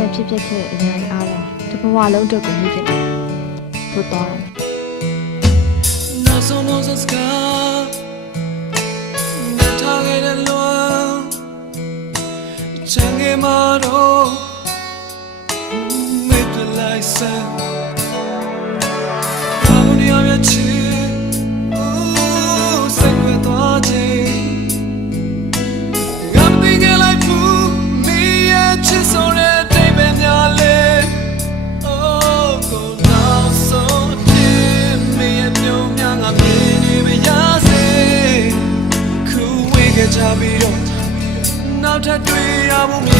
နဲ့ဖြစ်ခဲ့တဲ့အရာတွေအားလုံးဒီဘဝလုံးအတွက်ကိုမြင်ဖြစ်တယ်ဆိုတော့ နောက်ဆုံးစကားမထားခဲ့တဲ့လွန်ချမ်းငယ်မတော့မေတ္တာလိုက်စမ်းဘာလို့နေရမြချစ်စိတ်ဝင်သွားခြင်းငါမသိခဲ့လိုက်ဘူးမင်းရဲ့ချစ်ဆိုတဲ့တိမ်ပဲများလေ နောက်ထပ်တွေ့ရဖို့